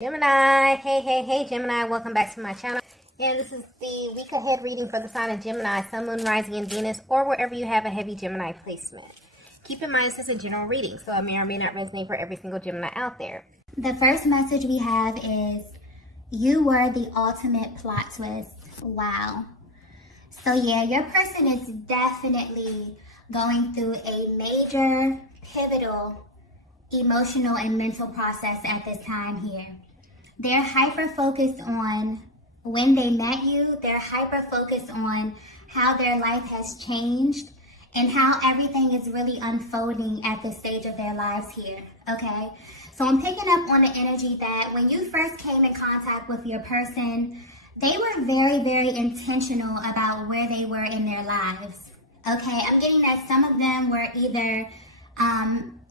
Gemini, hey Gemini, welcome back to my channel. And this is the week ahead reading for the sign of Gemini, Sun, Moon, Rising, and Venus, or wherever you have a heavy Gemini placement. Keep in mind this is a general reading, so it may or may not resonate for every single Gemini out there. The first message we have is, you were the ultimate plot twist. Wow. So yeah, your person is definitely going through a major, pivotal, emotional and mental process at this time here. They're hyper-focused on when they met you. They're hyper-focused on how their life has changed and how everything is really unfolding at this stage of their lives here, okay? So I'm picking up on the energy that when you first came in contact with your person, they were very, very intentional about where they were in their lives, okay? I'm getting that some of them were either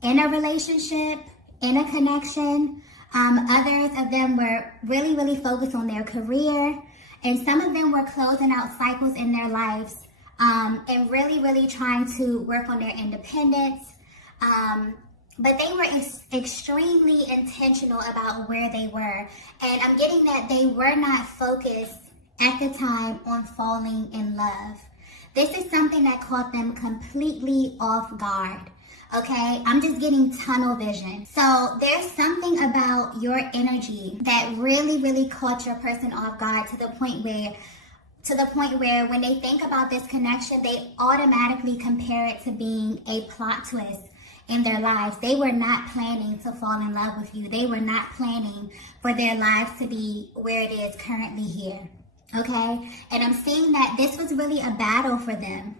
in a relationship, in a connection. Others of them were really, really focused on their career. And some of them were closing out cycles in their lives and really, really trying to work on their independence. But they were extremely intentional about where they were. And I'm getting that they were not focused at the time on falling in love. This is something that caught them completely off guard. Okay, I'm just getting tunnel vision. So there's something about your energy that really, really caught your person off guard to the point where when they think about this connection, they automatically compare it to being a plot twist in their lives. They were not planning to fall in love with you. They were not planning for their lives to be where it is currently here. Okay, and I'm seeing that this was really a battle for them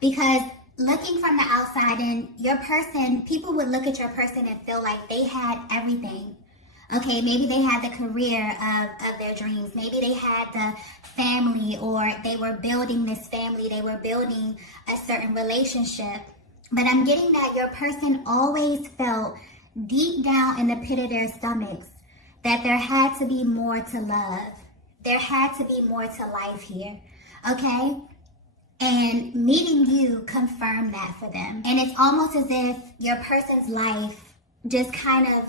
because looking from the outside in, your person, people would look at your person and feel like they had everything. Okay, maybe they had the career of their dreams. Maybe they had the family, or they were building this family. They were building a certain relationship. But I'm getting that your person always felt deep down in the pit of their stomachs that there had to be more to love. There had to be more to life here. Okay? And meeting you confirmed that for them. And it's almost as if your person's life just kind of,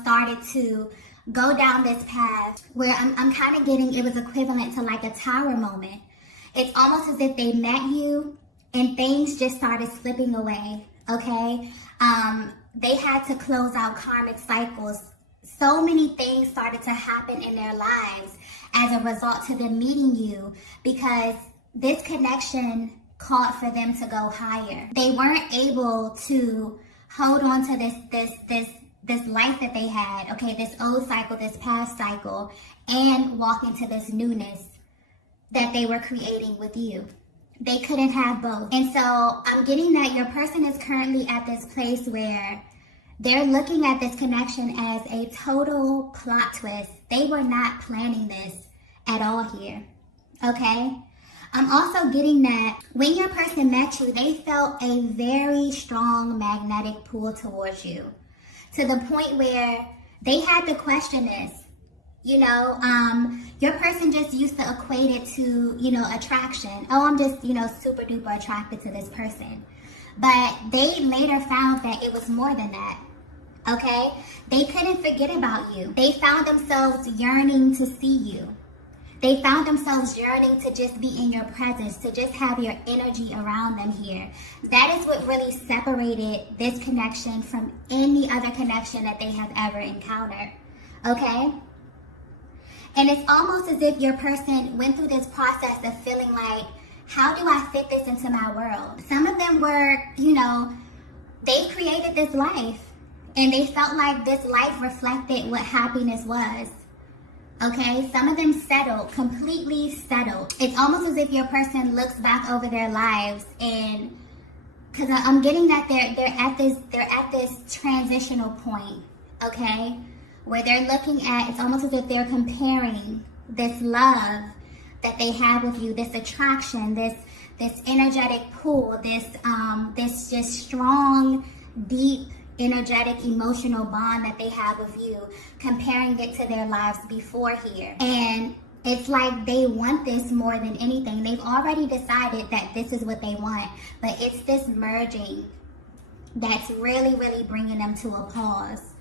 started to go down this path where I'm kind of getting, it was equivalent to like a tower moment. It's almost as if they met you and things just started slipping away, okay? They had to close out karmic cycles. So many things started to happen in their lives as a result to them meeting you, because this connection called for them to go higher. They weren't able to hold on to this life that they had, okay, this old cycle, this past cycle, and walk into this newness that they were creating with you. They couldn't have both. And so I'm getting that your person is currently at this place where they're looking at this connection as a total plot twist. They were not planning this at all here, okay? I'm also getting that when your person met you, they felt a very strong magnetic pull towards you, to the point where they had to question this. Your person just used to equate it to, attraction. Oh, I'm just, super duper attracted to this person. But they later found that it was more than that. Okay? They couldn't forget about you. They found themselves yearning to see you. They found themselves yearning to just be in your presence, to just have your energy around them here. That is what really separated this connection from any other connection that they have ever encountered, okay? And it's almost as if your person went through this process of feeling like, how do I fit this into my world? Some of them were, they created this life, and they felt like this life reflected what happiness was. Okay, some of them settled, completely settled. It's almost as if your person looks back over their lives, and because I'm getting that they're at this transitional point, okay, where they're looking at, it's almost as if they're comparing this love that they have with you, this attraction, this energetic pull, this just strong, deep, energetic, emotional bond that they have with you, comparing it to their lives before here. And it's like they want this more than anything. They've already decided that this is what they want, but it's this merging that's really, really bringing them to a pause.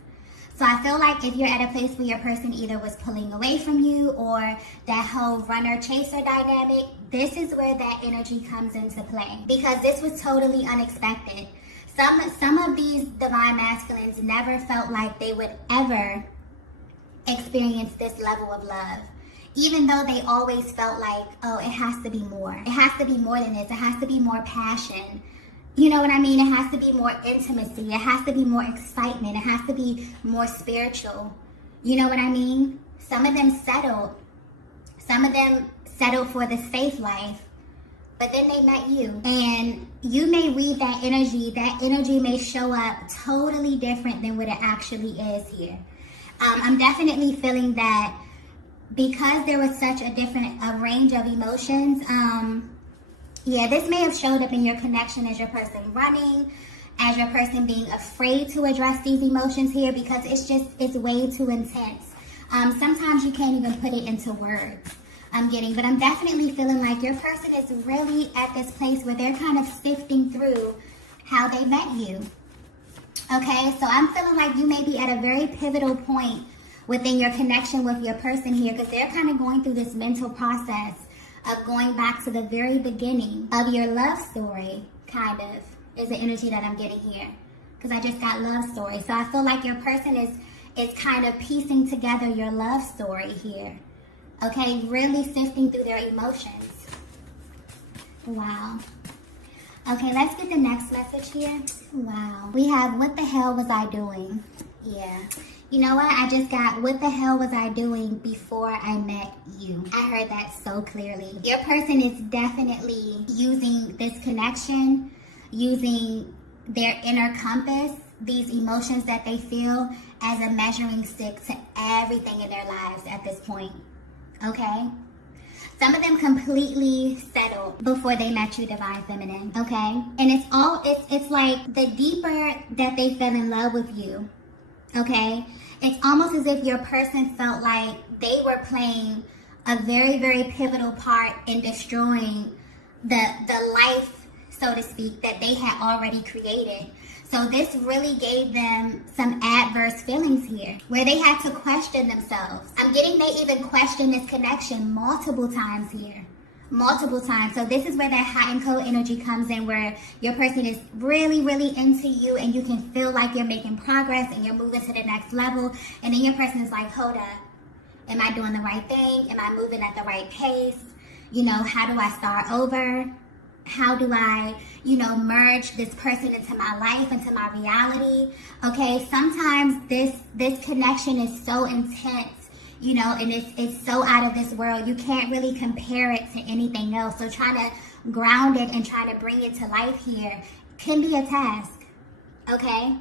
So So I feel like if you're at a place where your person either was pulling away from you or that whole runner-chaser dynamic, this is where that energy comes into play. Because this was totally unexpected. Some of these divine masculines never felt like they would ever experience this level of love. Even though they always felt like, oh, it has to be more. It has to be more than this. It has to be more passion. You know what I mean? It has to be more intimacy. It has to be more excitement. It has to be more spiritual. You know what I mean? Some of them settled. Some of them settled for this faith life. But then they met you. And you may read that energy. That energy may show up totally different than what it actually is here. I'm definitely feeling that because there was such a range of emotions, yeah, this may have showed up in your connection as your person running, as your person being afraid to address these emotions here because it's way too intense. Sometimes you can't even put it into words. But I'm definitely feeling like your person is really at this place where they're kind of sifting through how they met you. Okay, so I'm feeling like you may be at a very pivotal point within your connection with your person here because they're kind of going through this mental process of going back to the very beginning of your love story, kind of, is the energy that I'm getting here. Because I just got love story. So I feel like your person is kind of piecing together your love story here. Okay, really sifting through their emotions. Wow. Okay, let's get the next message here. Wow. We have, what the hell was I doing? Yeah. You know what? I just got, what the hell was I doing before I met you? I heard that so clearly. Your person is definitely using this connection, using their inner compass, these emotions that they feel as a measuring stick to everything in their lives at this point. Okay? Some of them completely settled before they met you, Divine Feminine. Okay? And it's like the deeper that they fell in love with you, okay, it's almost as if your person felt like they were playing a very, very pivotal part in destroying the life, so to speak, that they had already created. So this really gave them some adverse feelings here, where they had to question themselves. I'm getting they even questioned this connection multiple times here. Multiple times. So this is where that hot and cold energy comes in, where your person is really, really into you and you can feel like you're making progress and you're moving to the next level. And then your person is like, hold up. Am I doing the right thing? Am I moving at the right pace? You know, how do I start over? How do I, merge this person into my life, into my reality? Okay, sometimes this connection is so intense, and it's so out of this world. You can't really compare it to anything else. So trying to ground it and trying to bring it to life here can be a task, okay?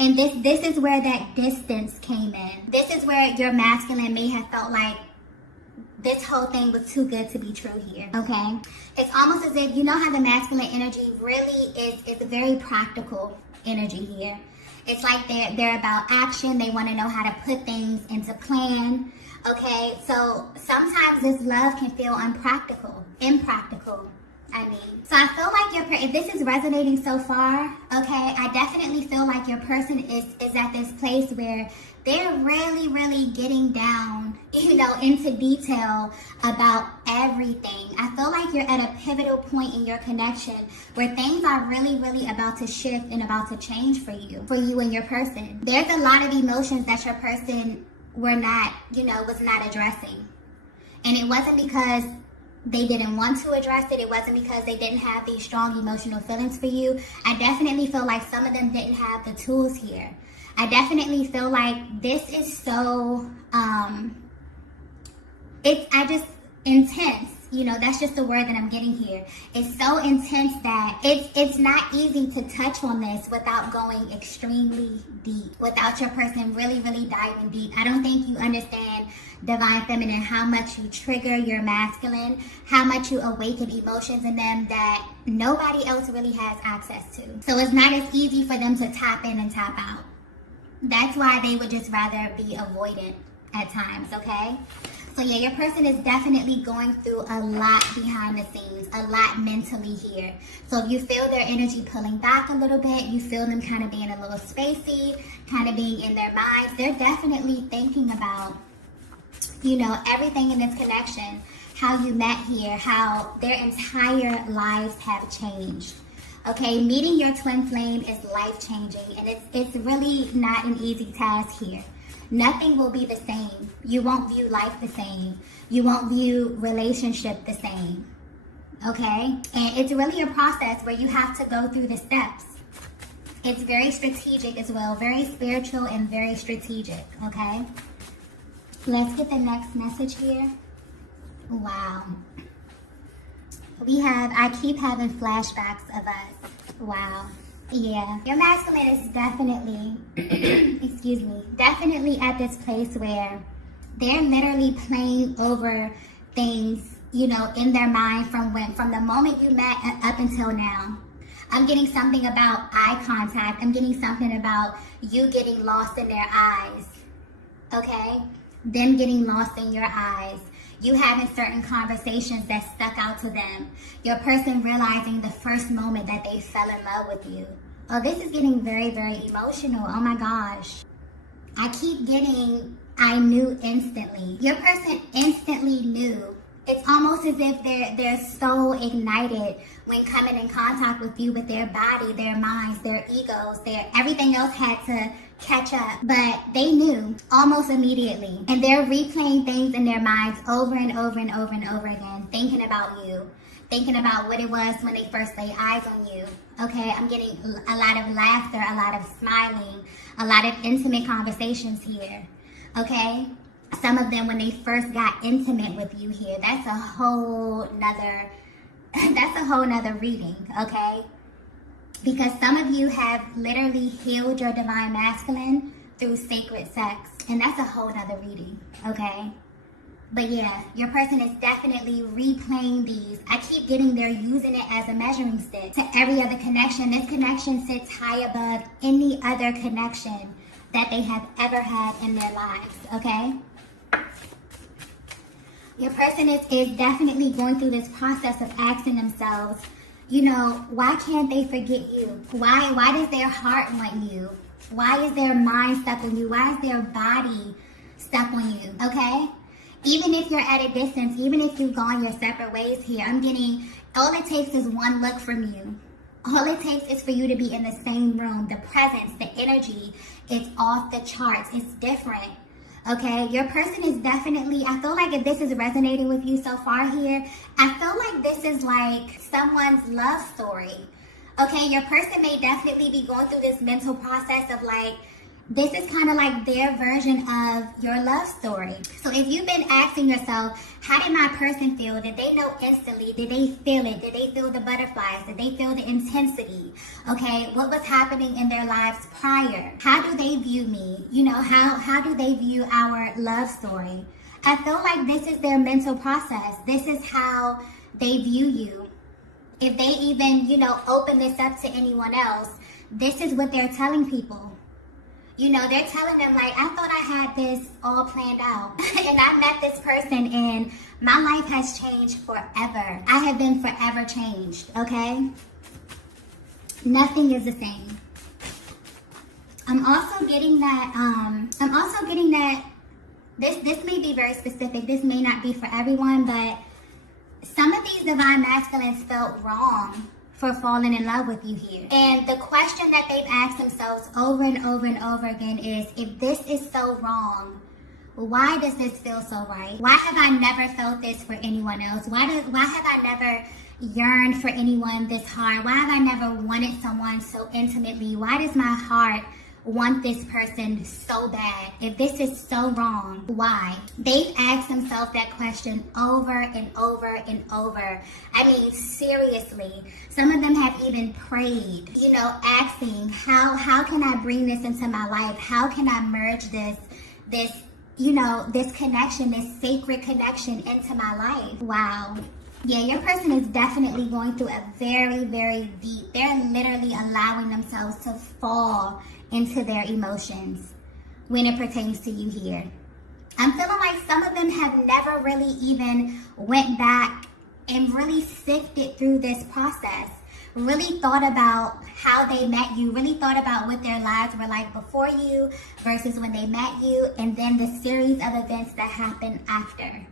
And this is where that distance came in. This is where your masculine may have felt like this whole thing was too good to be true here, okay? It's almost as if, how the masculine energy really is a very practical energy here. It's like they're about action. They want to know how to put things into plan, okay? So sometimes this love can feel impractical, So I feel like if this is resonating so far, okay, I definitely feel like your person is at this place where they're really, really getting down, into detail about everything. I feel like you're at a pivotal point in your connection where things are really, really about to shift and about to change for you and your person. There's a lot of emotions that your person was not addressing. And it wasn't because they didn't want to address it. It wasn't because they didn't have these strong emotional feelings for you. I definitely feel like some of them didn't have the tools here. I definitely feel like this is so, intense. That's just the word that I'm getting here. It's so intense that it's not easy to touch on this without going extremely deep, without your person really, really diving deep. I don't think you understand, Divine Feminine, how much you trigger your masculine, how much you awaken emotions in them that nobody else really has access to. So it's not as easy for them to tap in and tap out. That's why they would just rather be avoidant at times, okay? So yeah, your person is definitely going through a lot behind the scenes, a lot mentally here. So if you feel their energy pulling back a little bit, you feel them kind of being a little spacey, kind of being in their minds, they're definitely thinking about, you know, everything in this connection, how you met here, how their entire lives have changed. Okay, meeting your twin flame is life-changing, and it's really not an easy task here. Nothing will be the same. You won't view life the same. You won't view relationship the same. Okay? And it's really a process where you have to go through the steps. It's very strategic as well, very spiritual and very strategic. Okay? Let's get the next message here. Wow. We have, I keep having flashbacks of us. Wow. Yeah. Your masculine is definitely, excuse me, definitely at this place where they're literally playing over things, you know, in their mind from the moment you met up until now. I'm getting something about eye contact. I'm getting something about you getting lost in their eyes. Okay? Them getting lost in your eyes. You having certain conversations that stuck out to them. Your person realizing the first moment that they fell in love with you. Oh, this is getting very, very emotional. Oh my gosh. I keep getting, I knew instantly. Your person instantly knew. It's almost as if they're so ignited when coming in contact with you, with their body, their minds, their egos, everything else had to catch up, but they knew almost immediately, and they're replaying things in their minds over and over and over and over again, thinking about you, thinking about what it was when they first laid eyes on you. Okay, I'm getting a lot of laughter, a lot of smiling, a lot of intimate conversations here. Okay, some of them when they first got intimate with you here, that's a whole nother reading. Okay, because some of you have literally healed your divine masculine through sacred sex, and that's a whole nother reading. Okay, but yeah, your person is definitely replaying these. I keep getting they're using it as a measuring stick to every other connection. This connection sits high above any other connection that they have ever had in their lives. Okay, your person is definitely going through this process of asking themselves, you know, why can't they forget you? Why does their heart want you? Why is their mind stuck on you? Why is their body stuck on you? Okay? Even if you're at a distance, even if you've gone your separate ways here, I'm getting, all it takes is one look from you. All it takes is for you to be in the same room. The presence, the energy, it's off the charts. It's different. Okay, your person is definitely, I feel like if this is resonating with you so far here, I feel like this is like someone's love story. Okay, your person may definitely be going through this mental process of like, this is kind of like their version of your love story. So if you've been asking yourself, how did my person feel? Did they know instantly? Did they feel it? Did they feel the butterflies? Did they feel the intensity? Okay, what was happening in their lives prior? How do they view me? You know, how do they view our love story? I feel like this is their mental process. This is how they view you. If they even, you know, open this up to anyone else, this is what they're telling people. You know, they're telling them like, I thought I had this all planned out. And I met this person and my life has changed forever. I have been forever changed, okay? Nothing is the same. I'm also getting that, this may be very specific. This may not be for everyone, but some of these divine masculines felt wrong for falling in love with you here. And the question that they've asked themselves over and over and over again is, if this is so wrong, why does this feel so right? Why have I never felt this for anyone else? Why have I never yearned for anyone this hard? Why have I never wanted someone so intimately? Why does my heart want this person so bad? If this is so wrong, why? They've asked themselves that question over and over and over. I mean, seriously. Some of them have even prayed, you know, asking, how can I bring this into my life? How can I merge this, you know, this connection, this sacred connection into my life? Wow. Yeah, your person is definitely going through a very, very deep, they're literally allowing themselves to fall into their emotions when it pertains to you here. I'm them have never really even went back and really sifted through this process, really thought about how they met you, really thought about what their lives were like before you versus when they met you, and then the series of events that happened after.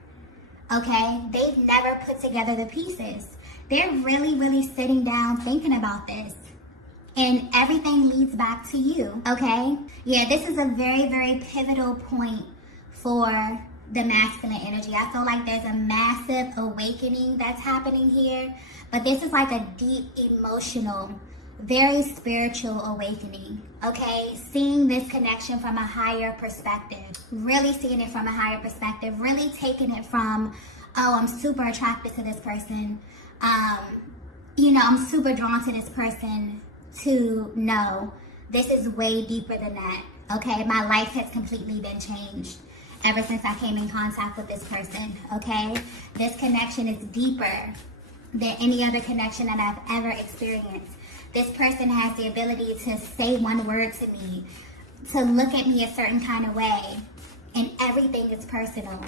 Okay? They've never put together the pieces. They're really, really sitting down thinking about this. And everything leads back to you. Okay? Yeah, this is a very, very pivotal point for the masculine energy. I feel like there's a massive awakening that's happening here, but this is like a deep emotional, very spiritual awakening. Okay, seeing this connection from a higher perspective, really seeing it from a higher perspective, really taking it from, oh, I'm super attracted to this person, I'm super drawn to this person, to no, this is way deeper than that. Okay, my life has completely been changed ever since I came in contact with this person, okay? This connection is deeper than any other connection that I've ever experienced. This person has the ability to say one word to me, to look at me a certain kind of way, and everything is personal.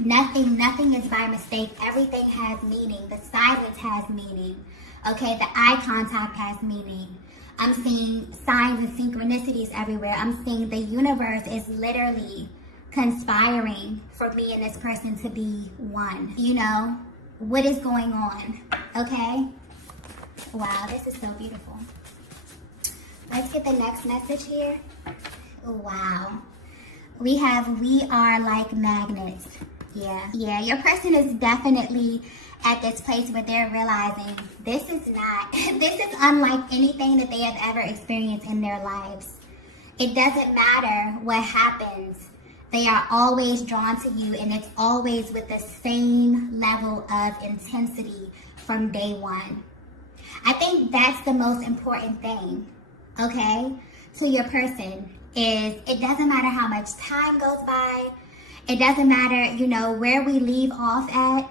Nothing is by mistake. Everything has meaning. The silence has meaning, okay? The eye contact has meaning. I'm seeing signs and synchronicities everywhere. I'm seeing the universe is literally conspiring for me and this person to be one. What is going on? Okay? Wow, this is so beautiful. Let's get the next message here. Wow. We are like magnets. Yeah, your person is definitely at this place where they're realizing this is unlike anything that they have ever experienced in their lives. It doesn't matter what happens. They are always drawn to you, and it's always with the same level of intensity from day one. I think that's the most important thing, okay, to your person, is it doesn't matter how much time goes by. It doesn't matter, where we leave off at.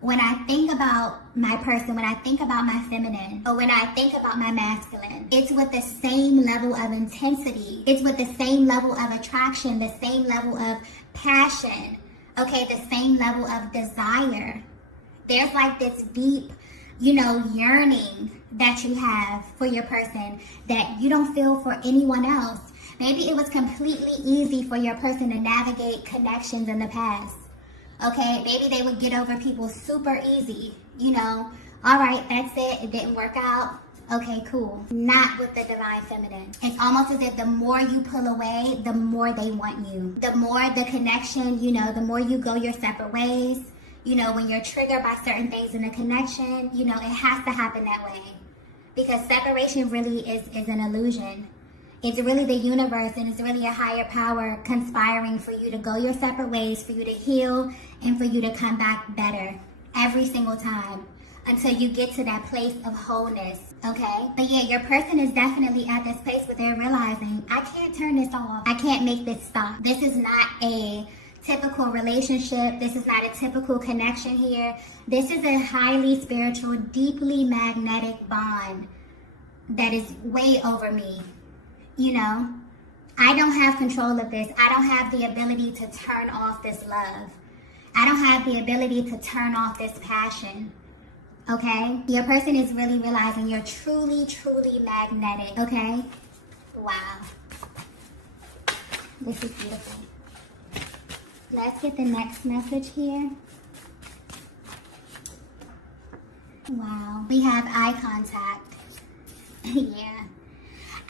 When I think about my person, when I think about my feminine, or when I think about my masculine, it's with the same level of intensity. It's with the same level of attraction, the same level of passion, okay, the same level of desire. There's like this deep, yearning that you have for your person that you don't feel for anyone else. Maybe it was completely easy for your person to navigate connections in the past. Okay, maybe they would get over people super easy, all right, that's it, it didn't work out, okay, cool. Not with the divine feminine. It's almost as if the more you pull away, the more they want you. The more the connection, the more you go your separate ways, when you're triggered by certain things in a connection, it has to happen that way. Because separation really is an illusion. It's really the universe, and it's really a higher power conspiring for you to go your separate ways, for you to heal, and for you to come back better every single time until you get to that place of wholeness, okay? But yeah, your person is definitely at this place where they're realizing, I can't turn this off. I can't make this stop. This is not a typical relationship. This is not a typical connection here. This is a highly spiritual, deeply magnetic bond that is way over me. I don't have control of this. I don't have the ability to turn off this love. I don't have the ability to turn off this passion. Okay? Your person is really realizing you're truly, truly magnetic. Okay? Wow. This is beautiful. Let's get the next message here. Wow. We have eye contact. Yeah.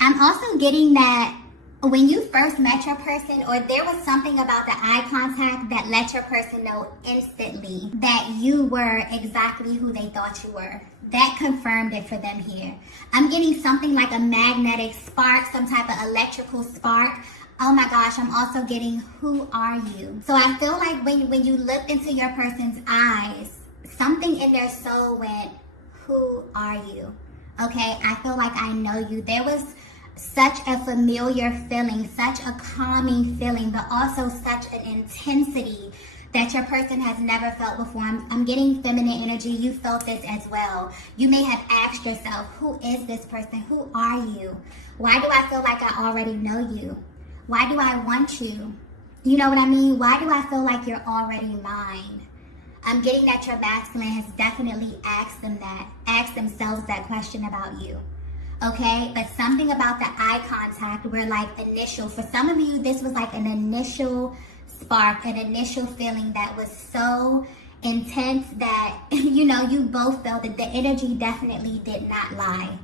I'm also getting that when you first met your person, or there was something about the eye contact that let your person know instantly that you were exactly who they thought you were. That confirmed it for them here. I'm getting something like a magnetic spark, some type of electrical spark. Oh my gosh, I'm also getting, who are you? So I feel like when you looked into your person's eyes, something in their soul went, who are you? Okay, I feel like I know you. There was such a familiar feeling, such a calming feeling, but also such an intensity that your person has never felt before. I'm getting feminine energy. You felt this as well. You may have asked yourself, who is this person? Who are you? Why do I feel like I already know you? Why do I want you? You know what I mean? Why do I feel like you're already mine? I'm getting that your masculine has definitely asked themselves that question about you. Okay, but something about the eye contact were like initial. For some of you, this was like an initial spark, an initial feeling that was so intense that, you know, you both felt that the energy definitely did not lie.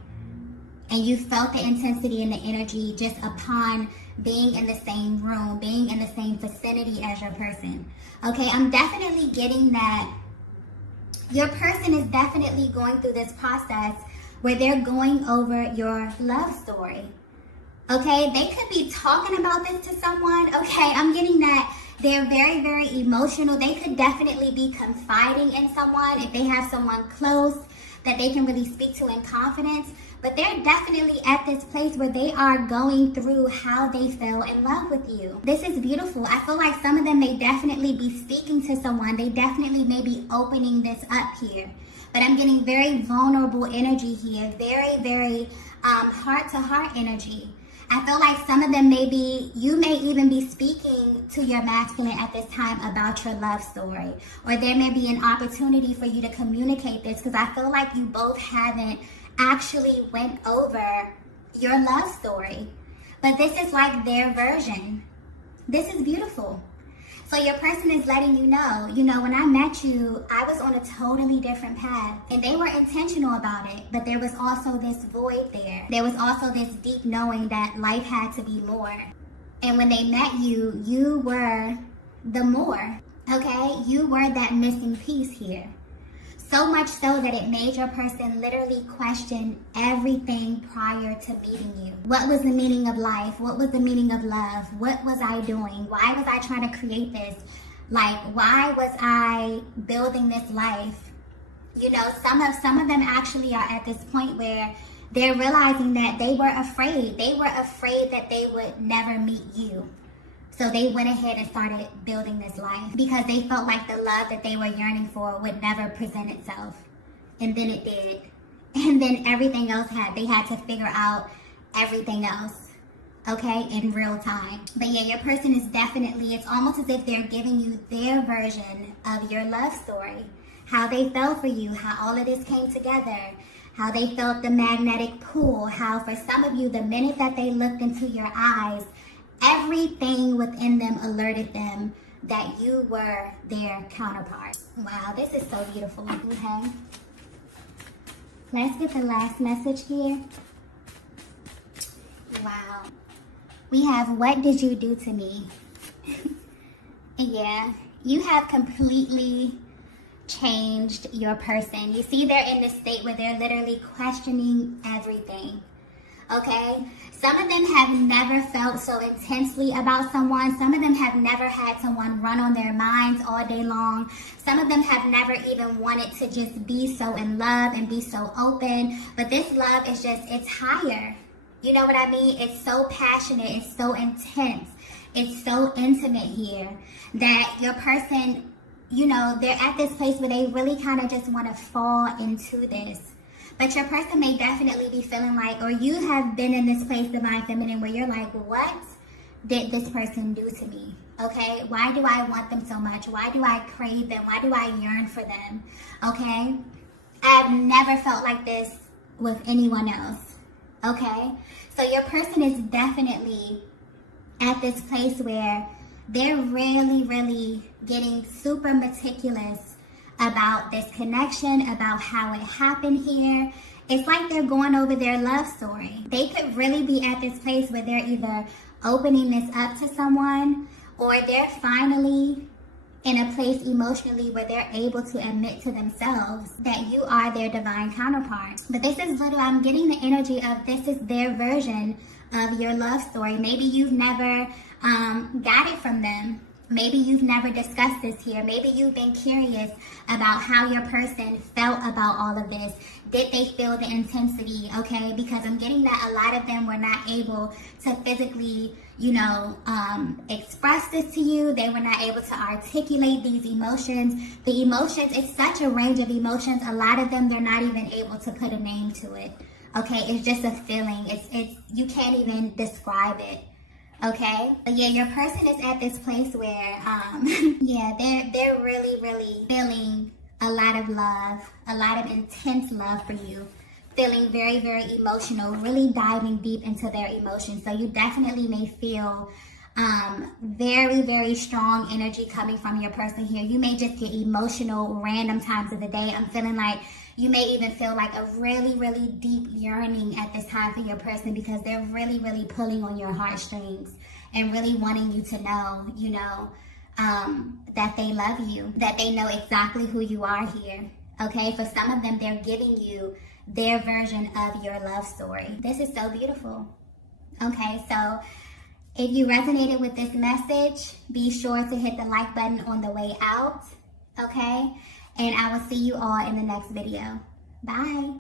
And you felt the intensity and the energy just upon being in the same room, being in the same vicinity as your person. Okay, I'm definitely getting that your person is definitely going through this process where they're going over your love story. Okay, they could be talking about this to someone. Okay, I'm getting that they're very, very emotional. They could definitely be confiding in someone if they have someone close that they can really speak to in confidence. But they're definitely at this place where they are going through how they fell in love with you. This is beautiful. I feel like some of them may definitely be speaking to someone. They definitely may be opening this up here. But I'm getting very vulnerable energy here. Very, very heart-to-heart energy. I feel like some of them you may even be speaking to your masculine at this time about your love story. Or there may be an opportunity for you to communicate this, because I feel like you both haven't actually went over your love story. But this is like their version. This is beautiful. So your person is letting you know, when I met you, I was on a totally different path. And they were intentional about it. But there was also this void there. There was also this deep knowing that life had to be more. And when they met you, you were the more. Okay? You were that missing piece here. So much so that it made your person literally question everything prior to meeting you. What was the meaning of life? What was the meaning of love? What was I doing? Why was I trying to create this? Like, why was I building this life? You know, some of them actually are at this point where they're realizing that they were afraid. They were afraid that they would never meet you. So they went ahead and started building this life because they felt like the love that they were yearning for would never present itself. And then it did. And then everything else they had to figure out everything else, okay, in real time. But yeah, your person is definitely, it's almost as if they're giving you their version of your love story. How they fell for you, how all of this came together, how they felt the magnetic pull, how for some of you, the minute that they looked into your eyes, everything within them alerted them that you were their counterpart. Wow, this is so beautiful. Okay. Let's get the last message here. Wow. We have, what did you do to me? Yeah, you have completely changed your person. You see, they're in this state where they're literally questioning everything. Okay? Some of them have never felt so intensely about someone. Some of them have never had someone run on their minds all day long. Some of them have never even wanted to just be so in love and be so open. But this love is just, it's higher. You know what I mean? It's so passionate. It's so intense. It's so intimate here that your person, you know, they're at this place where they really kind of just want to fall into this. But your person may definitely be feeling like, or you have been in this place, Divine Feminine, where you're like, what did this person do to me? Okay? Why do I want them so much? Why do I crave them? Why do I yearn for them? Okay? I've never felt like this with anyone else. Okay? So your person is definitely at this place where they're really, really getting super meticulous about this connection, about how it happened here. It's like they're going over their love story. They could really be at this place where they're either opening this up to someone, or they're finally in a place emotionally where they're able to admit to themselves that you are their divine counterpart. But this is literally, I'm getting the energy of this is their version of your love story. Maybe you've never got it from them. Maybe you've never discussed this here. Maybe you've been curious about how your person felt about all of this. Did they feel the intensity? Okay, because I'm getting that a lot of them were not able to physically, you know, express this to you. They were not able to articulate these emotions. The emotions, it's such a range of emotions. A lot of them, they're not even able to put a name to it. Okay, it's just a feeling. It's you can't even describe it. Okay, but yeah, your person is at this place where, yeah, they're really, really feeling a lot of love, a lot of intense love for you, feeling very, very emotional, really diving deep into their emotions. So you definitely may feel very, very strong energy coming from your person here. You may just get emotional random times of the day. I'm feeling like you may even feel like a really, really deep yearning at this time for your person because they're really, really pulling on your heartstrings and really wanting you to know, you know, that they love you, that they know exactly who you are here. Okay, for some of them, they're giving you their version of your love story. This is so beautiful. Okay, so if you resonated with this message, be sure to hit the like button on the way out. Okay, and I will see you all in the next video. Bye.